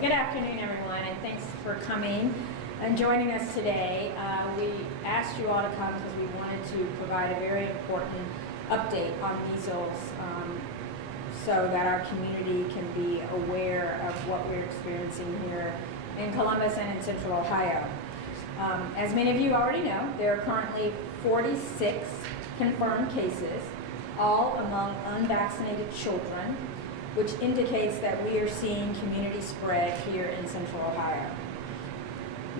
Well, good afternoon, everyone, and thanks for coming and joining us today. We asked you all to come because we wanted to provide a very important update on measles so that our community can be aware of what we're experiencing here in Columbus and in Central Ohio. As many of you already know, there are currently 46 confirmed cases, all among unvaccinated children, which indicates that we are seeing community spread here in Central Ohio.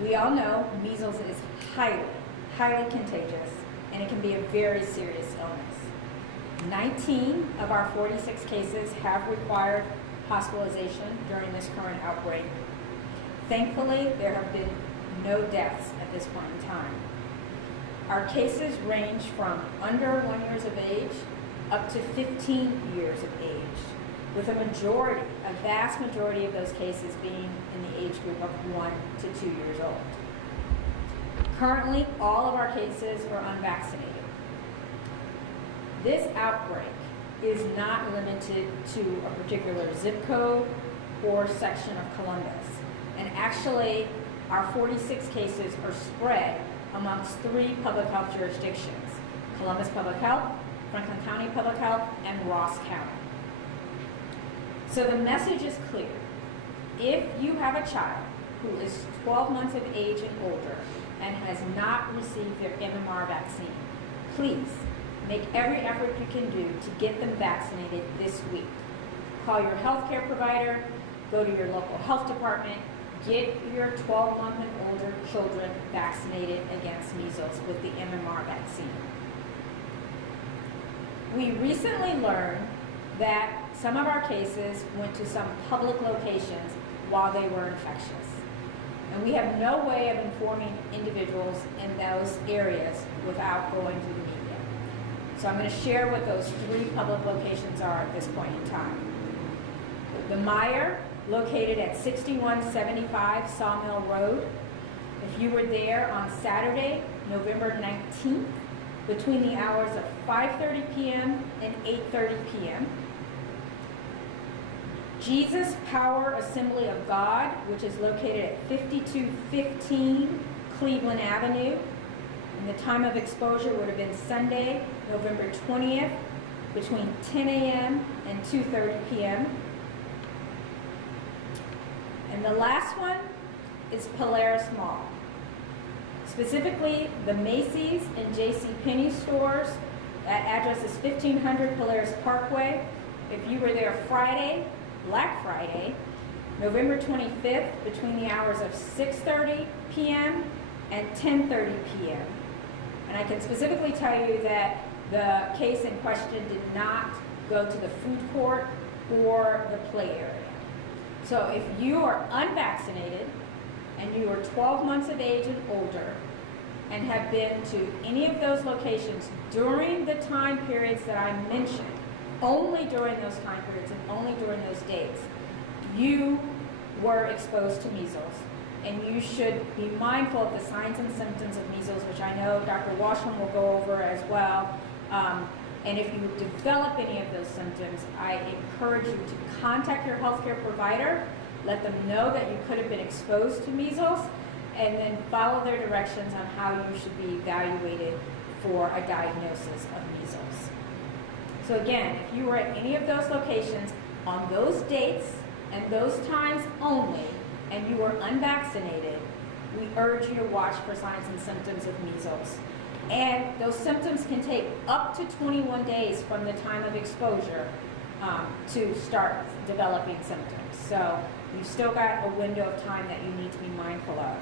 We all know measles is highly contagious, and it can be a very serious illness. 19 of our 46 cases have required hospitalization during this current outbreak. Thankfully, there have been no deaths at this point in time. Our cases range from under 1 year of age up to 15 years of age, with a vast majority of those cases being in the age group of 1 to 2 years old. Currently, all of our cases are unvaccinated. This outbreak is not limited to a particular zip code or section of Columbus. And actually, our 46 cases are spread amongst 3 public health jurisdictions: Columbus Public Health, Franklin County Public Health, and Ross County. So the message is clear. If you have a child who is 12 months of age and older and has not received their MMR vaccine, please make every effort you can do to get them vaccinated this week. Call your healthcare provider, go to your local health department, get your 12-month and older children vaccinated against measles with the MMR vaccine. We recently learned that some of our cases went to some public locations while they were infectious. And we have no way of informing individuals in those areas without going through the media. So I'm going to share what those 3 public locations are at this point in time. The Meijer, located at 6175 Sawmill Road. If you were there on Saturday, November 19th, between the hours of 5:30 p.m. and 8:30 p.m. Jesus Power Assembly of God, which is located at 5215 Cleveland Avenue. And the time of exposure would have been Sunday, November 20th, between 10 a.m. and 2:30 p.m. And the last one is Polaris Mall. Specifically, the Macy's and JCPenney stores. That address is 1500 Polaris Parkway. If you were there Friday, Black Friday, November 25th, between the hours of 6:30 p.m. and 10:30 p.m. And I can specifically tell you that the case in question did not go to the food court or the play area. So if you are unvaccinated and you are 12 months of age and older and have been to any of those locations during the time periods that I mentioned, only during those time periods and only during those dates, you were exposed to measles. And you should be mindful of the signs and symptoms of measles, which I know Dr. Washam will go over as well. And if you develop any of those symptoms, I encourage you to contact your healthcare provider, let them know that you could have been exposed to measles, and then follow their directions on how you should be evaluated for a diagnosis of measles. So again, if you were at any of those locations on those dates and those times only, and you were unvaccinated, we urge you to watch for signs and symptoms of measles. And those symptoms can take up to 21 days from the time of exposure to start developing symptoms. So you've still got a window of time that you need to be mindful of.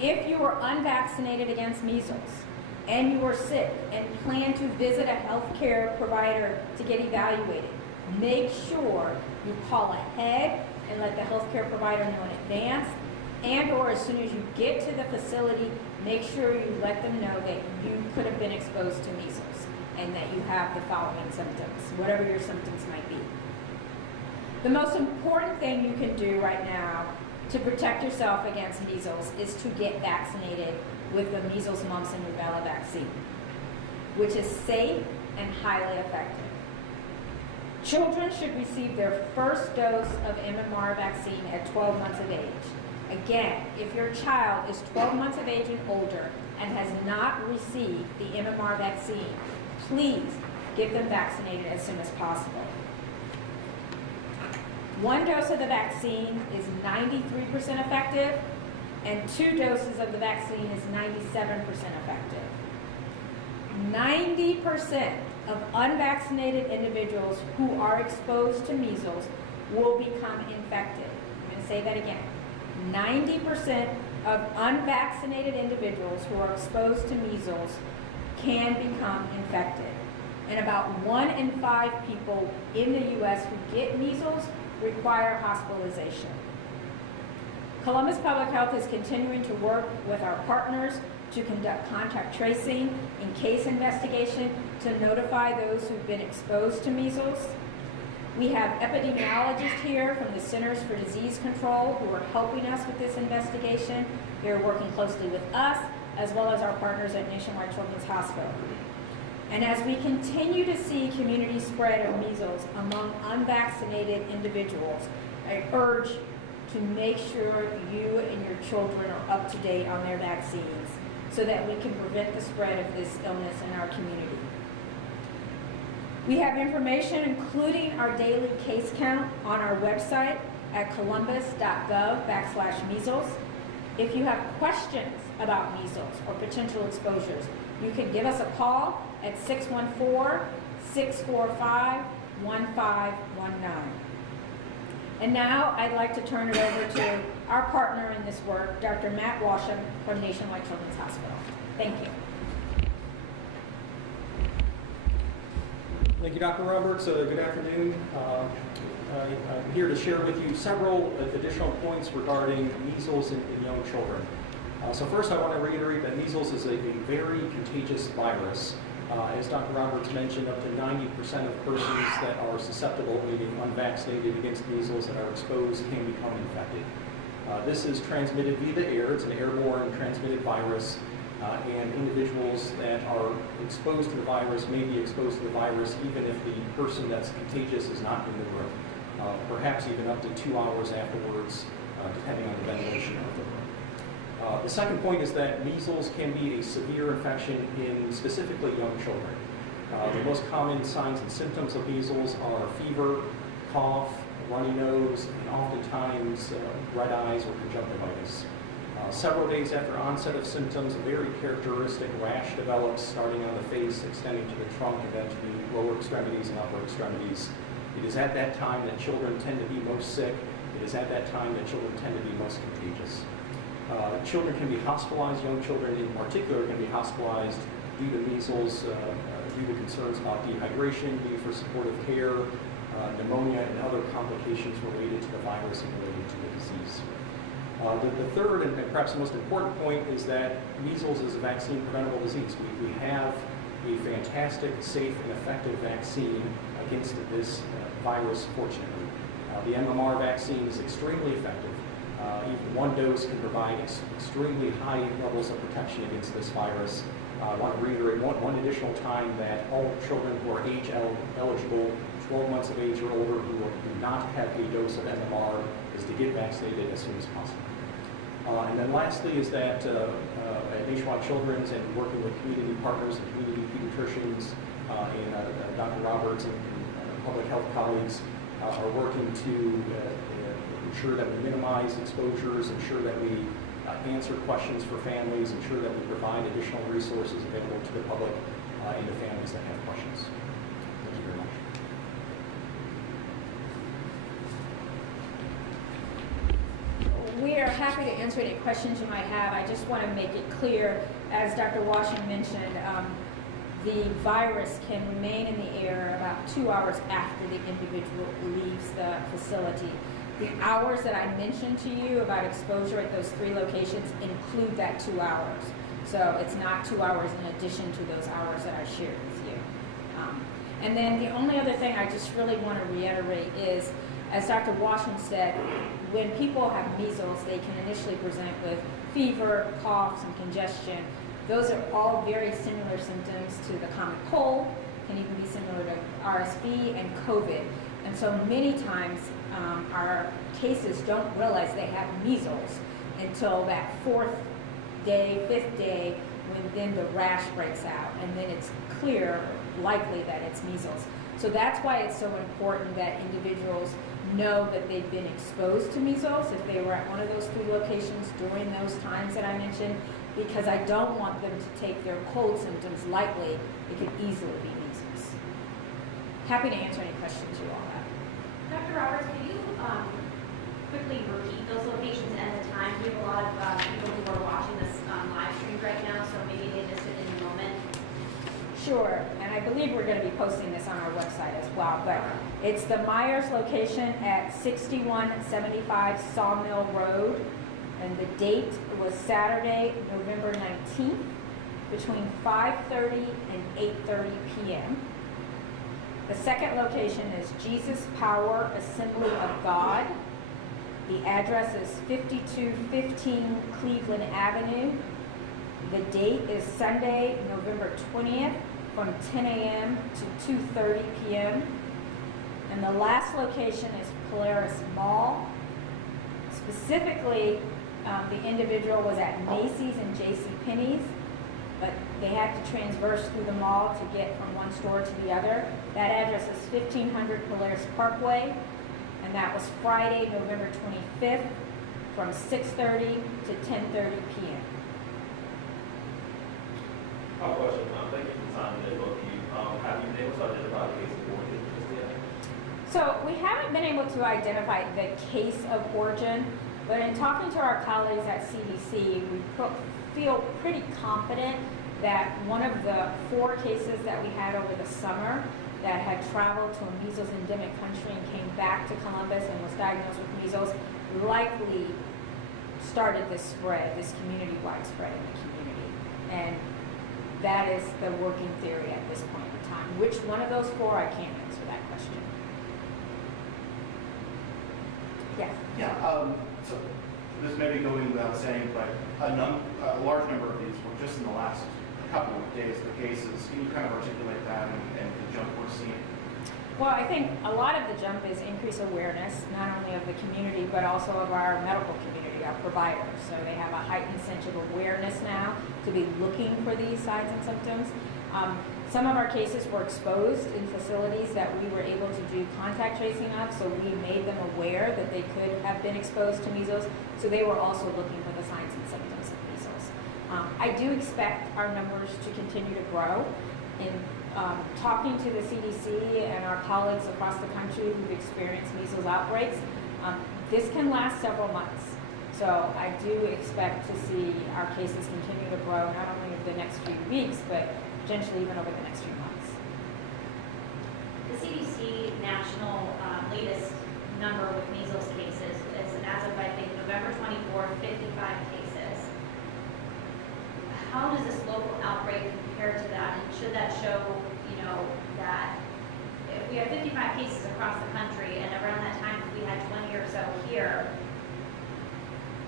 If you are unvaccinated against measles and you are sick and plan to visit a healthcare provider to get evaluated, make sure you call ahead and let the healthcare provider know in advance, and or as soon as you get to the facility, make sure you let them know that you could have been exposed to measles and that you have the following symptoms, whatever your symptoms might be. The most important thing you can do right now to protect yourself against measles is to get vaccinated with the measles, mumps, and rubella vaccine, which is safe and highly effective. Children should receive their first dose of MMR vaccine at 12 months of age. Again, if your child is 12 months of age and older and has not received the MMR vaccine, please get them vaccinated as soon as possible. One dose of the vaccine is 93% effective, and 2 doses of the vaccine is 97% effective. 90% of unvaccinated individuals who are exposed to measles will become infected. I'm going to say that again. 90% of unvaccinated individuals who are exposed to measles can become infected. And about 1 in 5 people in the U.S. who get measles require hospitalization. Columbus Public Health is continuing to work with our partners to conduct contact tracing and case investigation to notify those who've been exposed to measles. We have epidemiologists here from the Centers for Disease Control who are helping us with this investigation. They're working closely with us as well as our partners at Nationwide Children's Hospital. And as we continue to see community spread of measles among unvaccinated individuals, I urge you to make sure you and your children are up to date on their vaccines so that we can prevent the spread of this illness in our community. We have information including our daily case count on our website at columbus.gov/measles. If you have questions about measles or potential exposures, you can give us a call at 614-645-1519. And now I'd like to turn it over to our partner in this work, Dr. Matt Walsham from Nationwide Children's Hospital. Thank you. Thank you, Dr. Roberts. Good afternoon. I'm here to share with you several additional points regarding measles in young children. So first, I want to reiterate that measles is a very contagious virus. As Dr. Roberts mentioned, up to 90% of persons that are susceptible, meaning unvaccinated against measles that are exposed, can become infected. This is transmitted via the air. It's an airborne transmitted virus, and individuals that are exposed to the virus may be exposed to the virus even if the person that's contagious is not in the room, perhaps even up to 2 hours afterwards, depending on the ventilation of the room. The second point is that measles can be a severe infection in specifically young children. The most common signs and symptoms of measles are fever, cough, runny nose, and oftentimes red eyes or conjunctivitis. Several days after onset of symptoms, a very characteristic rash develops starting on the face, extending to the trunk, and then to the lower extremities and upper extremities. It is at that time that children tend to be most sick. It is at that time that children tend to be most contagious. Children can be hospitalized. Young children in particular can be hospitalized due to measles, due to concerns about dehydration, need for supportive care, pneumonia, and other complications related to the virus and related to the disease. The third and perhaps the most important point is that measles is a vaccine-preventable disease. We have a fantastic, safe, and effective vaccine against this virus, fortunately. The MMR vaccine is extremely effective. Even one dose can provide extremely high levels of protection against this virus. I want to reiterate one additional time that all children who are age eligible, 12 months of age or older, who do not have a dose of MMR, is to get vaccinated as soon as possible. And then lastly is that at Nationwide Children's and working with community partners and community pediatricians and Dr. Roberts and public health colleagues are working to ensure that we minimize exposures, ensure that we answer questions for families, ensure that we provide additional resources available to the public and to families that have questions. Thank you very much. We are happy to answer any questions you might have. I just want to make it clear, as Dr. Washington mentioned, the virus can remain in the air about 2 hours after the individual leaves the facility. The hours that I mentioned to you about exposure at those 3 locations include that 2 hours. So it's not 2 hours in addition to those hours that I shared with you. And then the only other thing I just really want to reiterate is, as Dr. Washington said, when people have measles, they can initially present with fever, cough, some congestion. Those are all very similar symptoms to the common cold, can even be similar to RSV and COVID. And so many times, our cases don't realize they have measles until that fourth day, fifth day, when then the rash breaks out, and then it's clear, likely that it's measles. So that's why it's so important that individuals know that they've been exposed to measles if they were at one of those 3 locations during those times that I mentioned, because I don't want them to take their cold symptoms lightly. It could easily be measles. Happy to answer any questions you all have. Dr. Roberts, can you quickly repeat those locations and the time? We have a lot of people who are watching this live stream right now, so maybe they missed it in the moment. Sure, and I believe we're going to be posting this on our website as well, but it's the Myers location at 6175 Sawmill Road, and the date was Saturday, November 19th, between 5:30 and 8:30 p.m. The second location is Jesus Power Assembly of God. The address is 5215 Cleveland Avenue. The date is Sunday, November 20th, from 10 a.m. to 2:30 p.m. And the last location is Polaris Mall. Specifically, the individual was at Macy's and J.C. Penney's, but they had to transverse through the mall to get from one store to the other. That address is 1500 Polaris Parkway, and that was Friday, November 25th, from 6:30 to 10:30 p.m. Question. Thank you for the time today, both of you. Have you been able to identify the case of origin just yet? So we haven't been able to identify the case of origin, but in talking to our colleagues at CDC, we feel pretty confident that one of the 4 cases that we had over the summer that had traveled to a measles endemic country and came back to Columbus and was diagnosed with measles likely started this spread, this community-wide spread in the community. And that is the working theory at this point in time. Which one of those 4, I can't answer that question. Yes? Yeah, so this may be going without saying, but a large number of these were just in the last couple of days, the cases. Can you kind of articulate that and the jump we're seeing? Well, I think a lot of the jump is increased awareness, not only of the community, but also of our medical community, our providers. So they have a heightened sense of awareness now to be looking for these signs and symptoms. Some of our cases were exposed in facilities that we were able to do contact tracing of, so we made them aware that they could have been exposed to measles, so they were also looking for the signs and symptoms of measles. I do expect our numbers to continue to grow. In talking to the CDC and our colleagues across the country who've experienced measles outbreaks, this can last several months. So I do expect to see our cases continue to grow, not only over the next few weeks, but potentially even over the next few months. The CDC national latest number with measles cases is, as of I think November 24th, 55 cases. How does this local outbreak compare to that? And should that show, that if we have 55 cases across the country and around that time we had 20 or so here,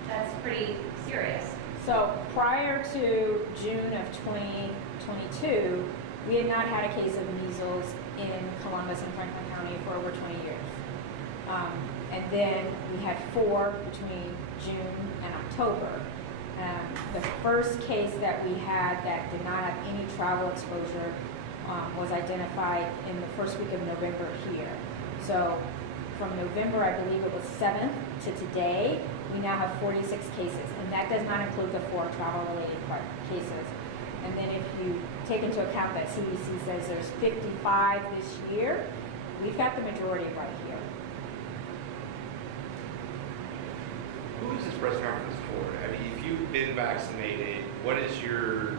that's pretty serious. So prior to June of 2022, we had not had a case of measles in Columbus and Franklin County for over 20 years. And then we had 4 between June and October. The first case that we had that did not have any travel exposure was identified in the first week of November here. So from November, I believe it was 7th to today, we now have 46 cases, and that does not include the 4 travel-related cases. And then if you take into account that CDC says there's 55 this year, we've got the majority right here. Who is this press conference for? I mean, if you've been vaccinated, what is your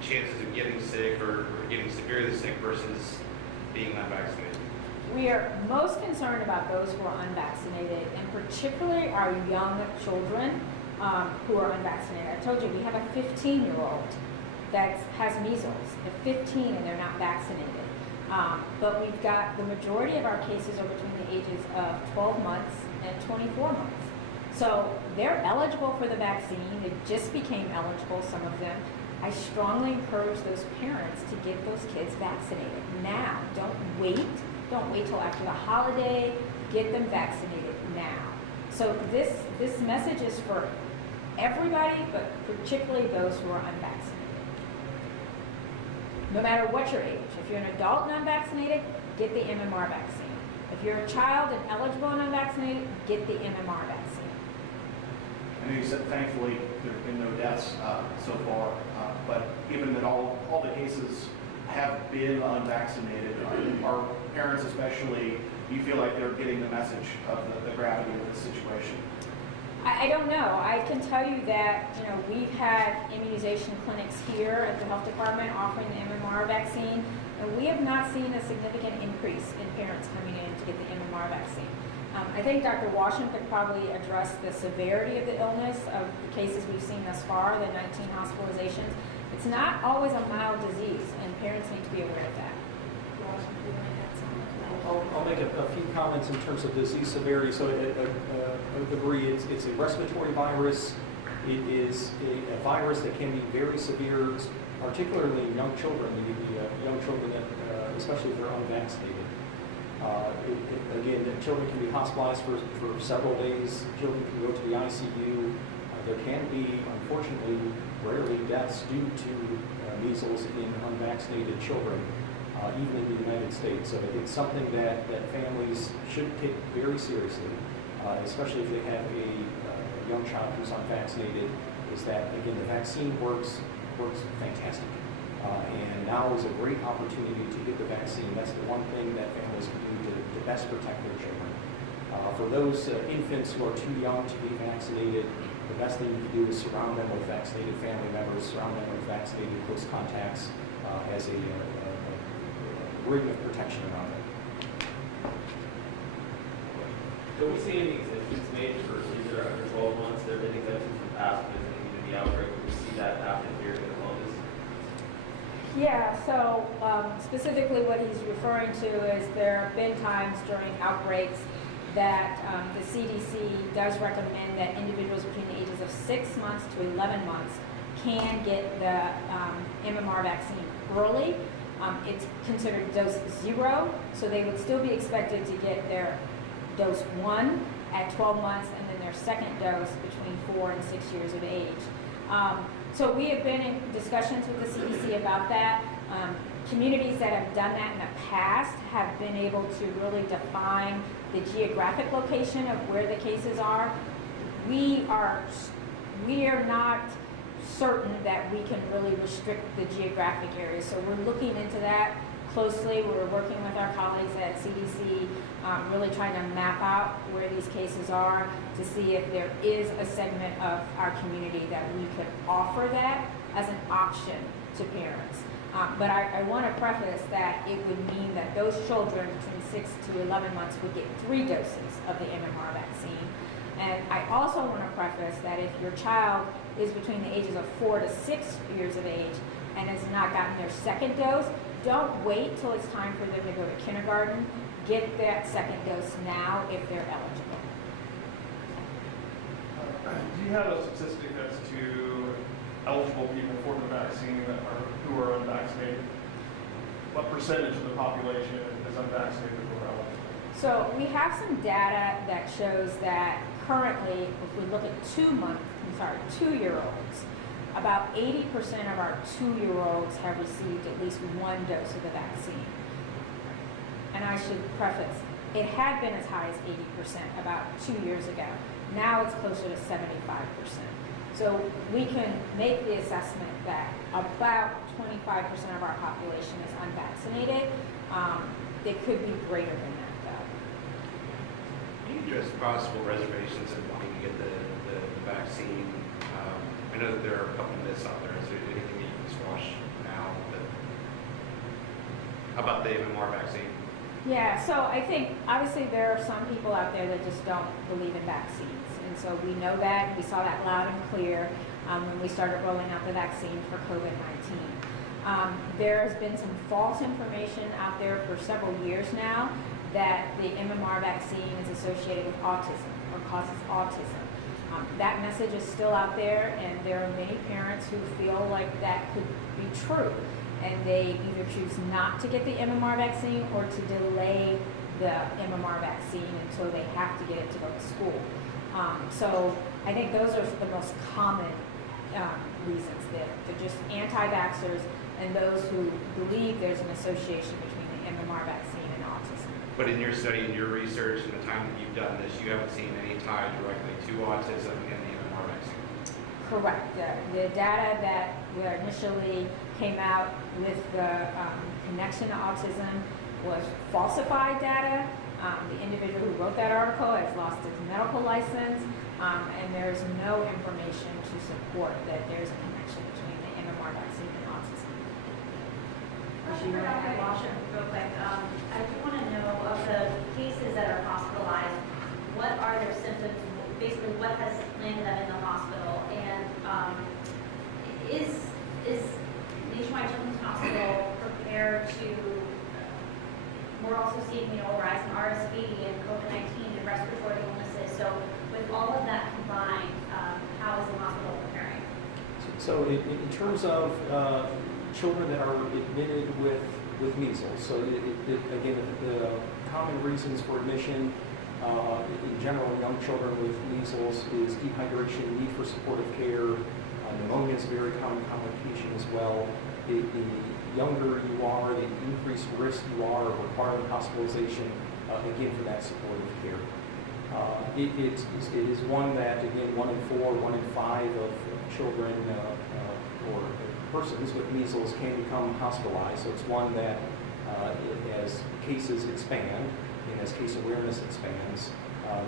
chances of getting sick or getting severely sick versus being unvaccinated? We are most concerned about those who are unvaccinated, and particularly our young children who are unvaccinated. I told you we have a 15-year-old that has measles at 15 and they're not vaccinated. But we've got the majority of our cases are between the ages of 12 months and 24 months. So they're eligible for the vaccine. They just became eligible, some of them. I strongly encourage those parents to get those kids vaccinated now. Don't wait Don't wait till after the holiday. Get them vaccinated now. So this message is for everybody, but particularly those who are unvaccinated. No matter what your age. If you're an adult and unvaccinated, get the MMR vaccine. If you're a child and eligible and unvaccinated, get the MMR vaccine. I know you said thankfully there have been no deaths so far, but given that all the cases have been unvaccinated, our parents especially, do you feel like they're getting the message of the gravity of the situation? I don't know. I can tell you that, we've had immunization clinics here at the health department offering the MMR vaccine, and we have not seen a significant increase in parents coming in to get the MMR vaccine. I think Dr. Washington could probably address the severity of the illness of the cases we've seen thus far, the 19 hospitalizations. It's not always a mild disease, and parents need to be aware of that. Washington, you want to add something? I'll make a few comments in terms of disease severity. So I agree, it's a respiratory virus. It is a virus that can be very severe, particularly in young children, young children that, especially if they're unvaccinated. Again, the children can be hospitalized for several days. Children can go to the ICU. There can be, unfortunately, rarely deaths due to measles in unvaccinated children, even in the United States. So it's something that families should take very seriously, especially if they have a young child who's unvaccinated, is that, again, the vaccine works fantastic. And now is a great opportunity to get the vaccine. That's the one thing that families can do to best protect their children. For those infants who are too young to be vaccinated, the best thing you can do is surround them with vaccinated family members, surround them with vaccinated close contacts as a ring of protection around them. Do we see any exemptions made for kids that are under 12 months? There have been exemptions in the past, but in the outbreak, we see that happen here in Columbus. Yeah, so specifically what he's referring to is there have been times during outbreaks that the CDC does recommend that individuals between the ages of 6 months to 11 months can get the MMR vaccine early. It's considered dose 0, so they would still be expected to get their dose 1 at 12 months and then their second dose between 4 and 6 years of age. So we have been in discussions with the CDC about that. Communities that have done that in the past have been able to really define the geographic location of where the cases are. We are not certain that we can really restrict the geographic area. So we're looking into that closely. We're working with our colleagues at CDC, really trying to map out where these cases are to see if there is a segment of our community that we could offer that as an option to parents. But I want to preface that it would mean that those children between 6 to 11 months would get 3 doses of the MMR vaccine. And I also want to preface that if your child is between the ages of 4 to 6 years of age and has not gotten their second dose, don't wait till it's time for them to go to kindergarten. Get that second dose now if they're eligible. Do you have a statistic as to eligible people for the vaccine who are unvaccinated? What percentage of the population is unvaccinated or eligible? So we have some data that shows that currently, if we look at 2-year-olds, about 80% of our 2-year-olds have received at least 1 dose of the vaccine. And I should preface, it had been as high as 80% about 2 years ago. Now it's closer to 75%. So we can make the assessment that about 25% of our population is unvaccinated. It could be greater than that, though. Can you address possible reservations in wanting to get the vaccine? I know that there are a couple of myths out there. Is there anything that you can squash now about the MMR vaccine? Yeah, so I think obviously there are some people out there that just don't believe in vaccines. And so we know that. We saw that loud and clear when we started rolling out the vaccine for COVID-19. There has been some false information out there for several years now that the MMR vaccine is associated with autism or causes autism. That message is still out there, and there are many parents who feel like that could be true. and they either choose not to get the MMR vaccine or to delay the MMR vaccine until they have to get it to go to school. So I think those are the most common reasons. They're just anti-vaxxers and those who believe there's an association between the MMR vaccine and autism. But in your study, in your research, and the time that you've done this, you haven't seen any tie directly to autism and the MMR vaccine? Correct. The data that initially came out with the connection to autism was falsified data. The individual who wrote that article has lost his medical license, and there's no information to support that there's a connection between the MMR vaccine and autism. Question for Dr. Washington, real quick. I do want to know, of the cases that are hospitalized, what are their symptoms? Basically, what has landed them in the hospital? And is Nationwide Children's Hospital prepared to? We're also seeing, a rise in RSV and COVID-19 and respiratory illnesses. So, with all of that combined, how is the hospital preparing? So in terms of children that are admitted with measles, so again, the common reasons for admission in general in young children with measles is dehydration, need for supportive care, pneumonia is a very common complication as well. The younger you are, the increased risk you are of requiring hospitalization, again, for that supportive care. It is one that, again, 1 in 4, 1 in 5 of children or persons with measles can become hospitalized. So it's one that, as cases expand and as case awareness expands,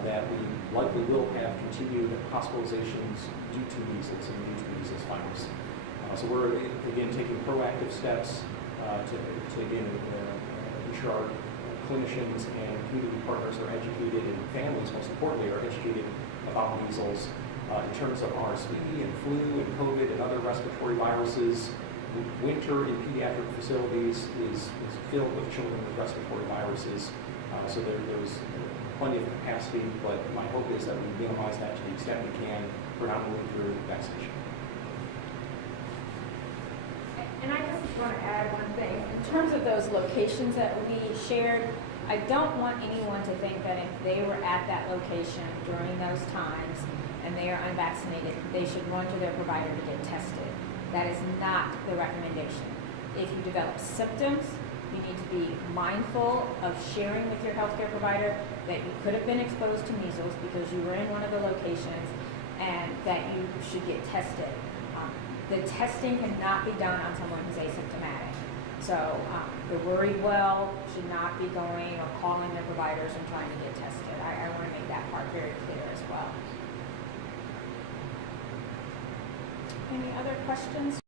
that we likely will have continued hospitalizations due to measles and due to measles virus. So we're, again, taking proactive steps to again, ensure our clinicians and community partners are educated, and families, most importantly, are educated about measles. In terms of RSV and flu and COVID and other respiratory viruses, winter in pediatric facilities is filled with children with respiratory viruses. So there's plenty of capacity, but my hope is that we minimize that to the extent we can for not moving through vaccination. And I just want to add one thing. In terms of those locations that we shared, I don't want anyone to think that if they were at that location during those times and they are unvaccinated, they should run to their provider to get tested. That is not the recommendation. If you develop symptoms, you need to be mindful of sharing with your healthcare provider that you could have been exposed to measles because you were in one of the locations and that you should get tested. The testing cannot be done on someone who's asymptomatic. So the worried well should not be going or calling their providers and trying to get tested. I want to make that part very clear as well. Any other questions?